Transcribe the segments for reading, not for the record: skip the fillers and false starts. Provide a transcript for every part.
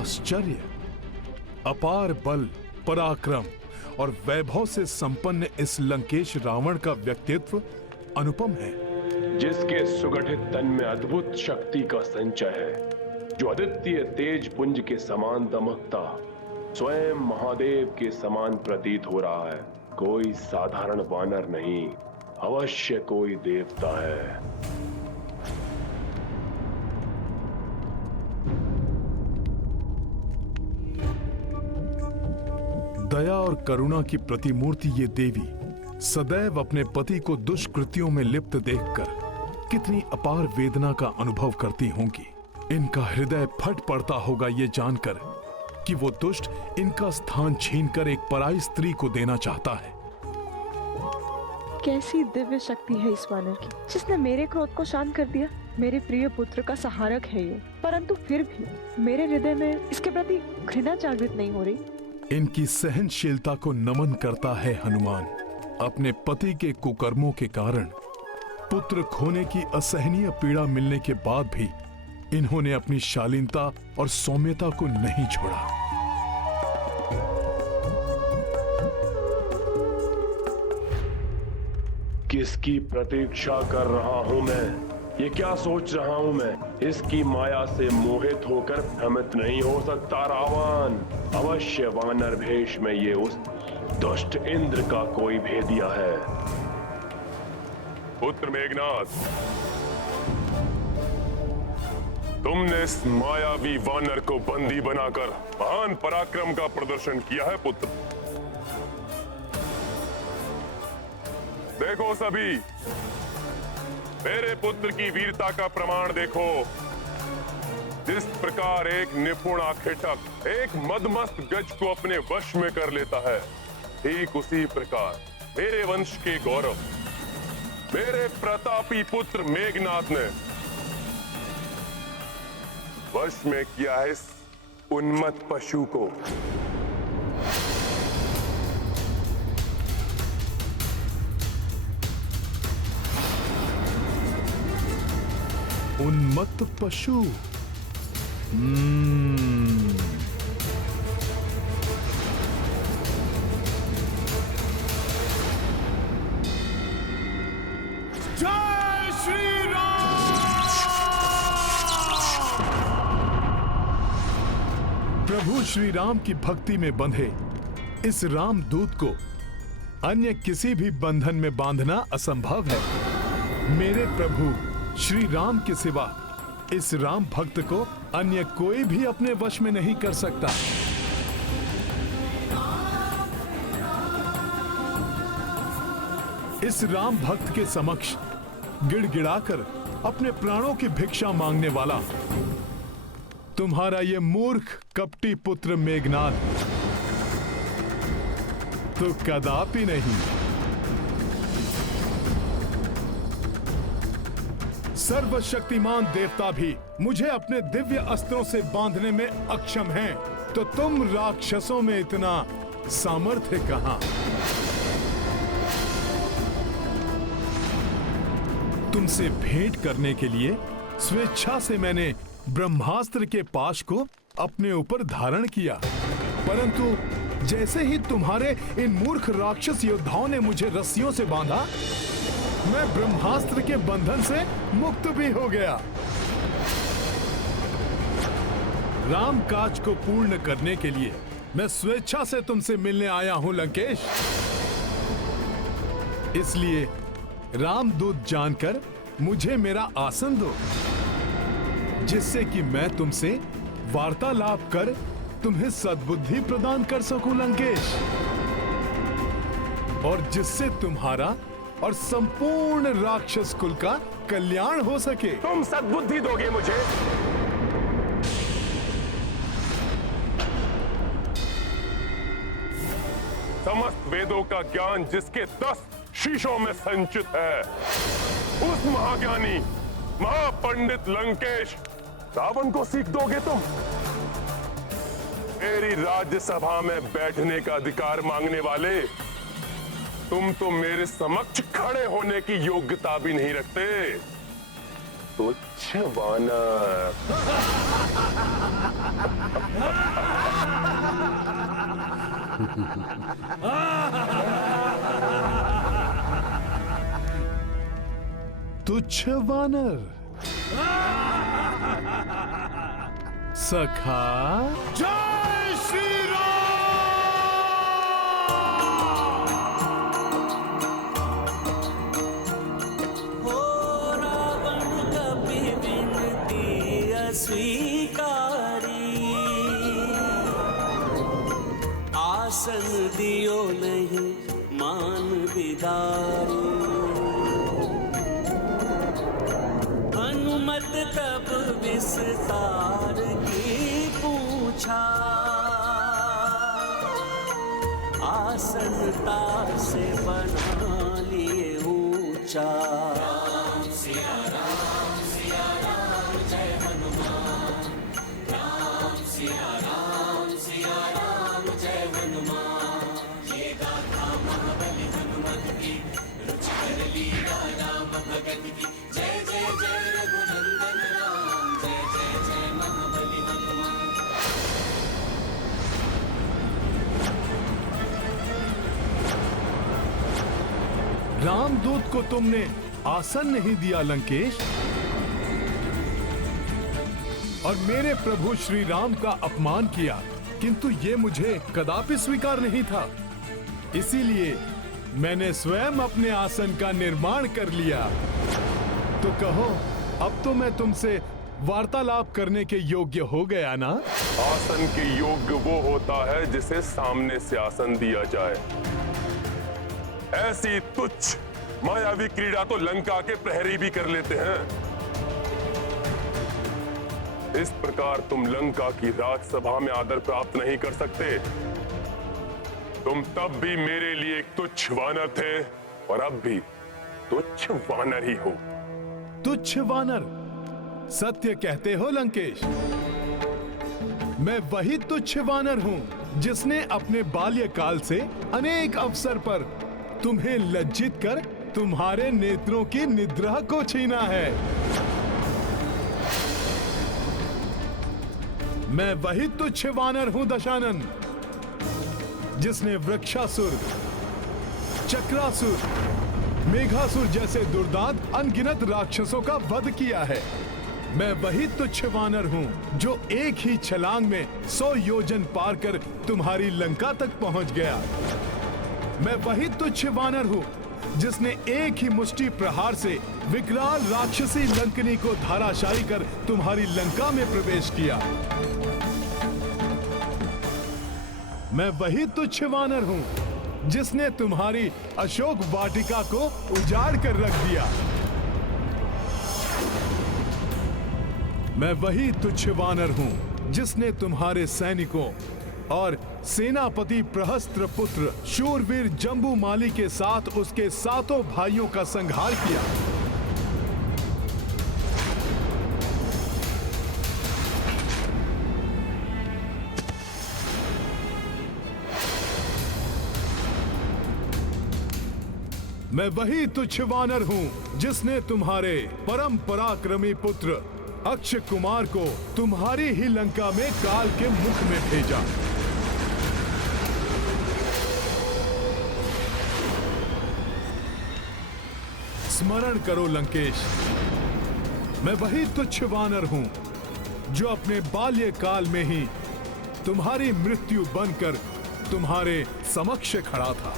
आश्चर्य, अपार बल, पराक्रम और वैभव से संपन्न इस लंकेश रावण का व्यक्तित्व अनुपम है, जिसके सुगठित तन में अद्भुत शक्ति का संचय है, जो अद्वितीय तेज पुंज के समान दमकता स्वयं महादेव के समान प्रतीत हो रहा है। कोई साधारण वानर नहीं, अवश्य कोई देवता है। दया और करुणा की प्रतिमूर्ति ये देवी सदैव अपने पति को दुष्कृत्यों में लिप्त देखकर कितनी अपार वेदना का अनुभव करती होंगी। इनका हृदय फट पड़ता होगा ये जानकर कि वो दुष्ट इनका स्थान छीनकर एक पराई स्त्री को देना चाहता है। कैसी दिव्य शक्ति है इस वानर की, जिसने मेरे क्रोध को शांत कर दिया। मेरे प्रिय पुत्र का सहारक है ये, परंतु फिर भी मेरे हृदय में इसके प्रति घृणा जागृत नहीं हो रही। इनकी सहनशीलता को नमन करता है हनुमान। अपने पति के कुकर्मों के कारण पुत्र खोने की असहनीय पीड़ा मिलने के बाद भी इन्होंने अपनी शालीनता और सौम्यता को नहीं छोड़ा। किसकी प्रतीक्षा कर रहा हूं मैं? ये क्या सोच रहा हूं मैं? इसकी माया से मोहित होकर भ्रमित नहीं हो सकता रावण। अवश्य वानर भेष में ये उस दुष्ट इंद्र का कोई भेदिया है। पुत्र मेघनाथ, तुमने इस मायावी वानर को बंदी बनाकर महान पराक्रम का प्रदर्शन किया है पुत्र। देखो सभी, मेरे पुत्र की वीरता का प्रमाण देखो। जिस प्रकार एक निपुण आखेटक एक मदमस्त गज को अपने वश में कर लेता है, ठीक उसी प्रकार मेरे वंश के गौरव, मेरे प्रतापी पुत्र मेघनाथ ने वश में किया है इस उन्मत्त पशु को। उन्मत्त पशु। जय श्री राम। प्रभु श्री राम की भक्ति में बंधे इस रामदूत को अन्य किसी भी बंधन में बांधना असंभव है। मेरे प्रभु श्री राम के सिवा इस राम भक्त को अन्य कोई भी अपने वश में नहीं कर सकता। इस राम भक्त के समक्ष गिड़गिड़ाकर अपने प्राणों की भिक्षा मांगने वाला तुम्हारा ये मूर्ख कपटी पुत्र मेघनाथ तो कदापि नहीं। सर्वशक्तिमान देवता भी मुझे अपने दिव्य अस्त्रों से बांधने में अक्षम हैं, तो तुम राक्षसों में इतना सामर्थ्य कहां? तुमसे भेंट करने के लिए स्वेच्छा से मैंने ब्रह्मास्त्र के पाश को अपने ऊपर धारण किया, परंतु जैसे ही तुम्हारे इन मूर्ख राक्षस योद्धाओं ने मुझे रस्सियों से बांधा, मैं ब्रह्मास्त्र के बंधन से मुक्त भी हो गया। राम काज को पूर्ण करने के लिए मैं स्वेच्छा से तुमसे मिलने आया हूं लंकेश। इसलिए रामदूत जानकर मुझे मेरा आसन दो, जिससे कि मैं तुमसे वार्तालाप कर तुम्हें सद्बुद्धि प्रदान कर सकूं लंकेश, और जिससे तुम्हारा और संपूर्ण राक्षस कुल का कल्याण हो सके। तुम सद्बुद्धि दोगे मुझे? समस्त वेदों का ज्ञान जिसके 10 शीशों में संचित है, उस महाज्ञानी महापंडित लंकेश रावण को सीख दोगे तुम? मेरी राज्यसभा में बैठने का अधिकार मांगने वाले तुम तो मेरे समक्ष खड़े होने की योग्यता भी नहीं रखते। तुच्छ वानर। तुच्छ वानर। सखा, जय श्री हो रावण कपि विनती अस्वीकारी, आसन दियो नहीं मान बिदारी। हनुमत तब विस्तार की पूछा, आसन तार से बना लिए ऊंचा। राम सिया राम जय हनुमान, राम सिया राम जय हनुमान। ये गाथा महाबली हनुमत की, रुचिकर लीला राम भगत की। जय जय जय रघुनंदन राम, जय जय जय महाबली हनुमान। रामदूत को तुमने आसन नहीं दिया लंकेश, और मेरे प्रभु श्री राम का अपमान किया, किंतु ये मुझे कदापि स्वीकार नहीं था। इसीलिए मैंने स्वयं अपने आसन का निर्माण कर लिया। तो कहो, अब तो मैं तुमसे वार्तालाप करने के योग्य हो गया ना? आसन के योग्य वो होता है जिसे सामने से आसन दिया जाए। ऐसी तुच्छ मायावी क्रीड़ा तो लंका के प्रहरी भी कर लेते हैं। इस प्रकार तुम लंका की राजसभा में आदर प्राप्त नहीं कर सकते। तुम तब भी मेरे लिए एक तुच्छ वानर थे, और अब भी तुच्छ वानर ही हो। तुच्छ वानर, सत्य कहते हो लंकेश। मैं वही तुच्छ वानर हूं जिसने अपने बाल्यकाल से अनेक अवसर पर तुम्हें लज्जित कर तुम्हारे नेत्रों की निद्रा को छीना है। मैं वही तुच्छ वानर हूं दशानन, जिसने वृक्षासुर, चक्रासुर, मेघासुर जैसे दुर्दांत अनगिनत राक्षसों का वध किया है। मैं वही तुच्छ वानर हूं जो एक ही छलांग में 100 योजन पार कर तुम्हारी लंका तक पहुंच गया। मैं वही तुच्छ वानर हूं जिसने एक ही मुष्टि प्रहार से विकराल राक्षसी लंकनी को धाराशायी कर तुम्हारी लंका में प्रवेश किया। मैं वही तुच्छ वानर हूं जिसने तुम्हारी अशोक वाटिका को उजाड़ कर रख दिया। मैं वही तुच्छ वानर हूं जिसने तुम्हारे सैनिकों और सेनापति प्रहस्त्र पुत्र शूरवीर जम्बूमाली के साथ उसके 7 भाइयों का संहार किया। मैं वही तुच्छ वानर हूं जिसने तुम्हारे परम पराक्रमी पुत्र अक्षय कुमार को तुम्हारी ही लंका में काल के मुख में भेजा। स्मरण करो लंकेश, मैं वही तुच्छ वानर हूं जो अपने बाल्यकाल में ही तुम्हारी मृत्यु बनकर तुम्हारे समक्ष खड़ा था।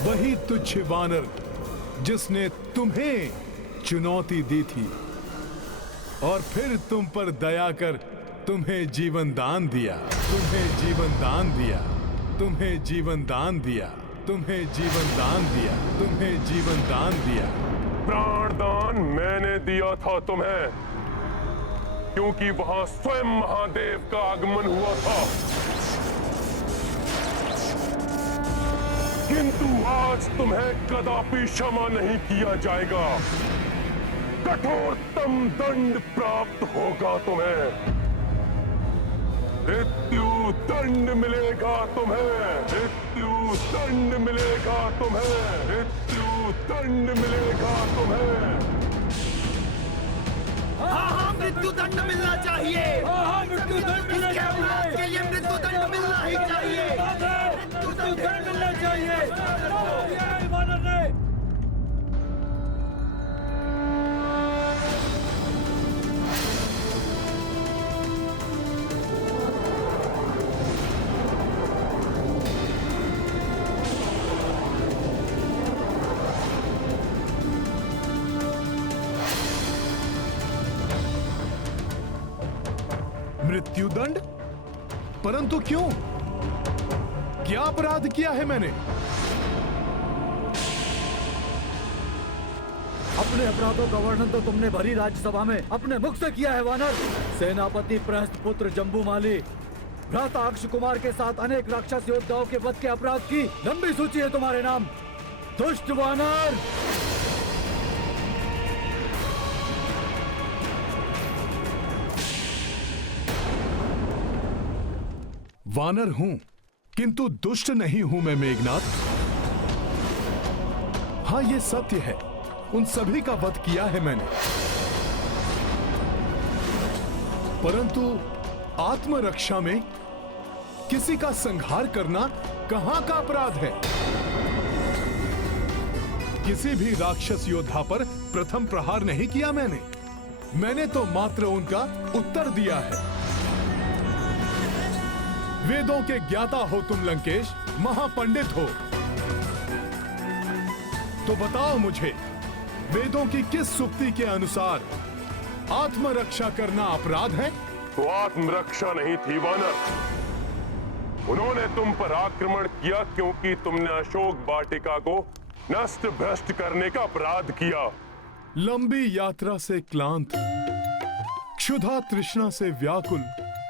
वही तुच्छ वानर जिसने तुम्हें चुनौती दी थी और फिर तुम पर दया कर तुम्हें जीवन दान दिया, तुम्हें जीवन दान दिया, तुम्हें जीवन दान दिया, तुम्हें जीवन दान दिया, तुम्हें जीवन दान दिया। प्राण दान मैंने दिया था तुम्हें, क्योंकि वहां स्वयं महादेव का आगमन हुआ था। किंतु आज तुम्हें कदापि क्षमा नहीं किया जाएगा। कठोरतम दंड प्राप्त होगा तुम्हें। मृत्यु दंड मिलेगा तुम्हें, मृत्यु दंड मिलेगा तुम्हें, मृत्यु दंड मिलेगा तुम्हें। हाँ, मृत्यु दंड मिलना चाहिए। मृत्यु दंड मिलना चाहिए। के लिए मृत्यु दंड मिलना ही चाहिए। मृत्यु दंड मिलना चाहिए। मृत्युदंड? परंतु क्यों? क्या अपराध किया है मैंने? अपने अपराधों का वर्णन तो तुमने भरी राज्यसभा में अपने मुख से किया है वानर। सेनापति प्रहस्त पुत्र जम्बूमाली, भ्राता अक्ष कुमार के साथ अनेक राक्षस योद्धाओं के वध के अपराध की लंबी सूची है तुम्हारे नाम। दुष्ट वानर! वानर हूं, किंतु दुष्ट नहीं हूं मैं मेघनाथ। हाँ, ये सत्य है, उन सभी का वध किया है मैंने। परंतु आत्मरक्षा में किसी का संहार करना कहां का अपराध है? किसी भी राक्षस योद्धा पर प्रथम प्रहार नहीं किया मैंने तो मात्र उनका उत्तर दिया है। वेदों के ज्ञाता हो तुम लंकेश, महापंडित हो, तो बताओ मुझे, वेदों की किस सूक्ति के अनुसार आत्मरक्षा करना अपराध है? तो आत्मरक्षा नहीं थी वानर, उन्होंने तुम पर आक्रमण किया क्योंकि तुमने अशोक वाटिका को नष्ट भ्रष्ट करने का अपराध किया। लंबी यात्रा से क्लांत, क्षुधा तृष्णा से व्याकुल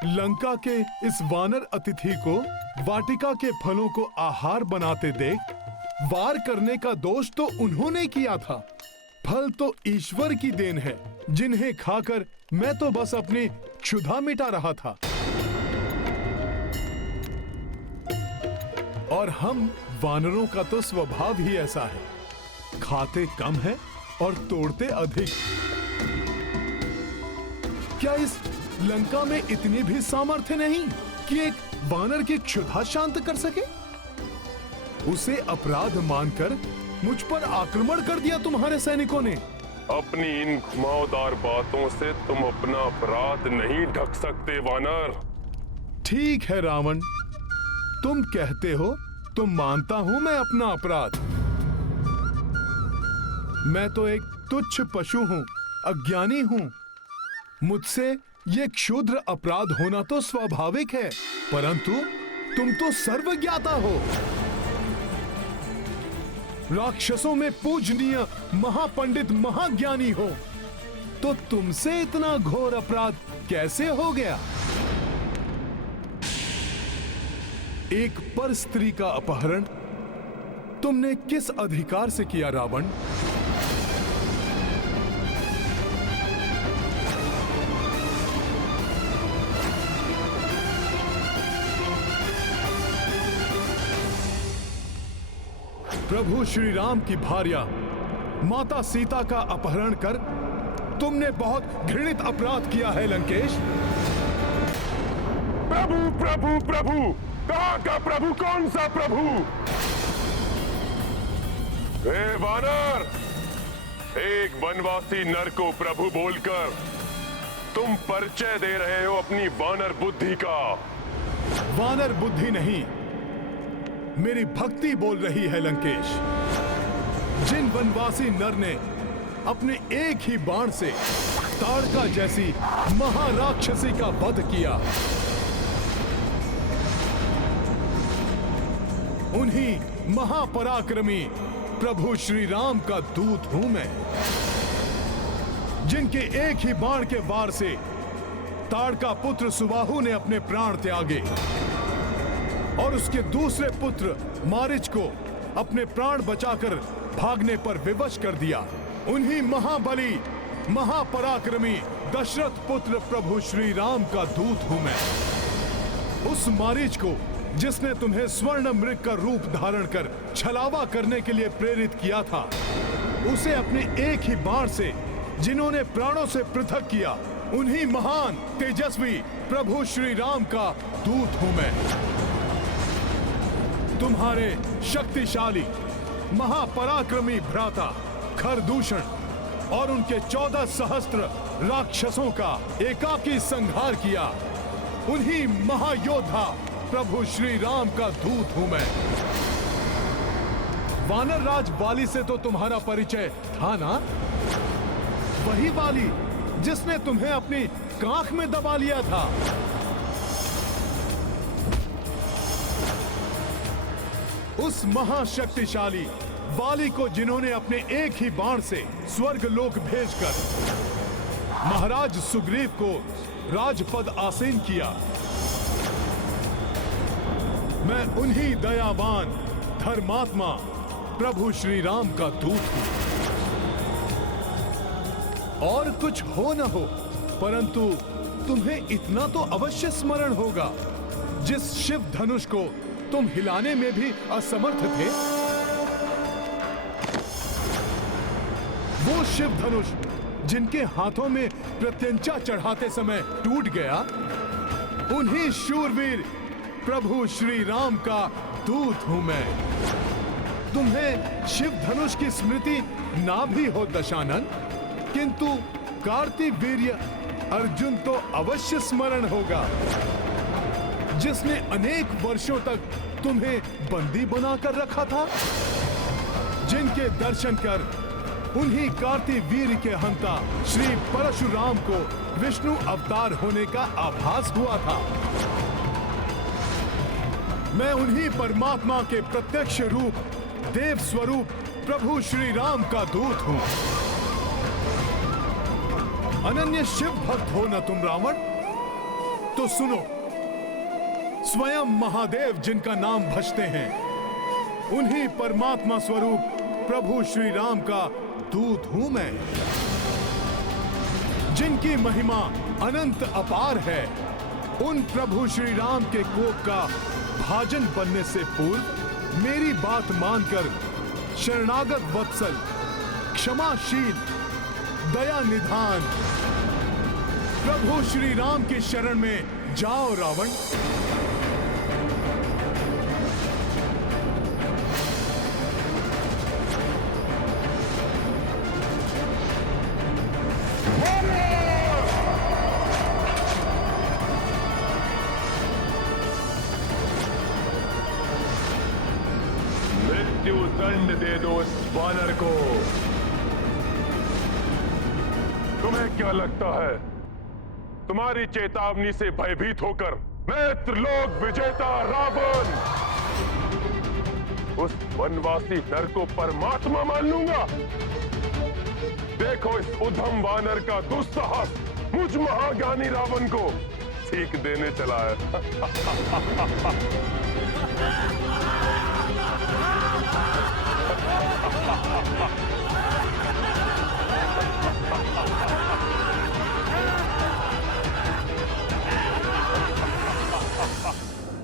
लंका के इस वानर अतिथि को वाटिका के फलों को आहार बनाते देख वार करने का दोष तो उन्होंने किया था। फल तो ईश्वर की देन है, जिन्हें खाकर मैं तो बस अपनी क्षुधा मिटा रहा था। और हम वानरों का तो स्वभाव ही ऐसा है, खाते कम है और तोड़ते अधिक। क्या इस लंका में इतनी भी सामर्थ्य नहीं कि एक वानर की क्षुधा शांत कर सके? उसे अपराध मानकर मुझ पर आक्रमण कर दिया तुम्हारे सैनिकों ने। अपनी इन घुमावदार बातों से तुम अपना अपराध नहीं ढक सकते वानर। ठीक है रावण, तुम कहते हो तो मानता हूं मैं अपना अपराध। मैं तो एक तुच्छ पशु हूं, अज्ञानी हूं। मुझसे ये क्षुद्र अपराध होना तो स्वाभाविक है, परंतु तुम तो सर्वज्ञाता हो, राक्षसों में पूजनीय महापंडित महाज्ञानी हो, तो तुमसे इतना घोर अपराध कैसे हो गया? एक पर स्त्री का अपहरण तुमने किस अधिकार से किया रावण? प्रभु श्री राम की भार्या माता सीता का अपहरण कर तुमने बहुत घृणित अपराध किया है लंकेश। प्रभु प्रभु प्रभु, कहाँ का प्रभु? कौन सा प्रभु? हे वानर, एक वनवासी नर को प्रभु बोलकर तुम परिचय दे रहे हो अपनी वानर बुद्धि का। वानर बुद्धि नहीं, मेरी भक्ति बोल रही है लंकेश। जिन वनवासी नर ने अपने एक ही बाण से ताड़का जैसी महाराक्षसी का वध किया, उन्हीं महापराक्रमी प्रभु श्री राम का दूत हूं मैं, जिनके एक ही बाण के वार से ताड़का पुत्र सुबाहु ने अपने प्राण त्यागे और उसके दूसरे पुत्र मारिच को अपने प्राण बचाकर भागने पर विवश कर दिया। उन्हीं महाबली महापराक्रमी दशरथ पुत्र प्रभु श्री राम का दूत हूं मैं। उस मारीच को जिसने तुम्हें स्वर्ण मृग का रूप धारण कर छलावा करने के लिए प्रेरित किया था, उसे अपने एक ही बाण से जिन्होंने प्राणों से पृथक किया, उन्हीं महान तेजस्वी प्रभु श्री राम का दूत हूं मैं। तुम्हारे शक्तिशाली महापराक्रमी भ्राता खरदूषण और उनके 14 सहस्त्र राक्षसों का एकाकी संहार किया, उन्हीं महायोद्धा प्रभु श्री राम का दूत हूं मैं। वानर राज वाली से तो तुम्हारा परिचय था ना? वही वाली जिसने तुम्हें अपनी कांख में दबा लिया था। उस महाशक्तिशाली वाली को जिन्होंने अपने एक ही बाण से स्वर्ग लोक भेजकर महाराज सुग्रीव को राजपद आसीन किया। मैं उन्हीं दयावान धर्मात्मा प्रभु श्री राम का दूत हूं। और कुछ हो न हो, परंतु तुम्हें इतना तो अवश्य स्मरण होगा, जिस शिव धनुष को तुम हिलाने में भी असमर्थ थे, वो शिव धनुष जिनके हाथों में प्रत्यंचा चढ़ाते समय टूट गया, उन्हीं शूरवीर प्रभु श्री राम का दूत हूं मैं। तुम्हें शिव धनुष की स्मृति ना भी हो दशानन, किंतु कार्तिवीर्य अर्जुन तो अवश्य स्मरण होगा, जिसने अनेक वर्षों तक तुम्हें बंदी बनाकर रखा था, जिनके दर्शन कर उन्हीं कार्तिवीर्य के हंता श्री परशुराम को विष्णु अवतार होने का आभास हुआ था। मैं उन्हीं परमात्मा के प्रत्यक्ष रूप देव स्वरूप प्रभु श्री राम का दूत हूं। अनन्य शिव भक्त हो न तुम रावण? तो सुनो, स्वयं महादेव जिनका नाम भजते हैं, उन्हीं परमात्मा स्वरूप प्रभु श्री राम का दूत हूं मैं। जिनकी महिमा अनंत अपार है, उन प्रभु श्री राम के कोप का भाजन बनने से पूर्व मेरी बात मानकर शरणागत वत्सल, क्षमाशील, दया निधान प्रभु श्री राम की शरण में जाओ रावण। मृत्यु दंड दे दो इस वानर को। तुम्हें क्या लगता है तुम्हारी चेतावनी से भयभीत होकर मैं त्रिलोक विजेता रावण उस वनवासी नर को परमात्मा मान लूंगा? देखो इस उद्धम वानर का दुस्साहस मुझ महाज्ञानी रावण को सीख देने चला है।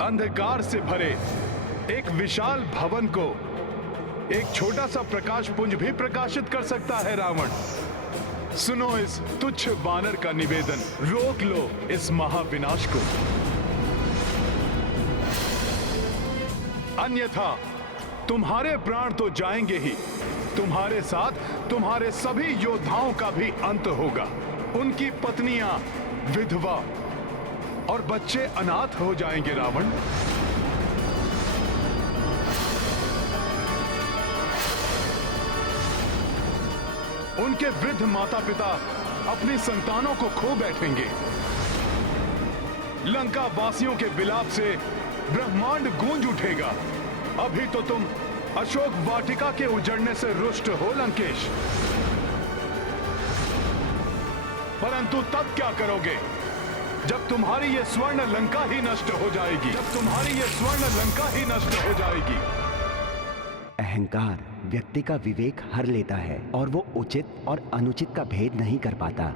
अंधकार से भरे एक विशाल भवन को एक छोटा सा प्रकाश पुंज भी प्रकाशित कर सकता है रावण। सुनो इस तुच्छ वानर का निवेदन, रोक लो इस महाविनाश को, अन्यथा तुम्हारे प्राण तो जाएंगे ही, तुम्हारे साथ तुम्हारे सभी योद्धाओं का भी अंत होगा। उनकी पत्नियां विधवा और बच्चे अनाथ हो जाएंगे रावण। उनके वृद्ध माता पिता अपनी संतानों को खो बैठेंगे। लंका वासियों के विलाप से ब्रह्मांड गूंज उठेगा। अभी तो तुम अशोक वाटिका के उजड़ने से रुष्ट हो लंकेश, परंतु तब क्या करोगे जब तुम्हारी ये स्वर्ण लंका ही नष्ट हो जाएगी, जब तुम्हारी ये स्वर्ण लंका ही नष्ट हो जाएगी। अहंकार व्यक्ति का विवेक हर लेता है और वो उचित और अनुचित का भेद नहीं कर पाता।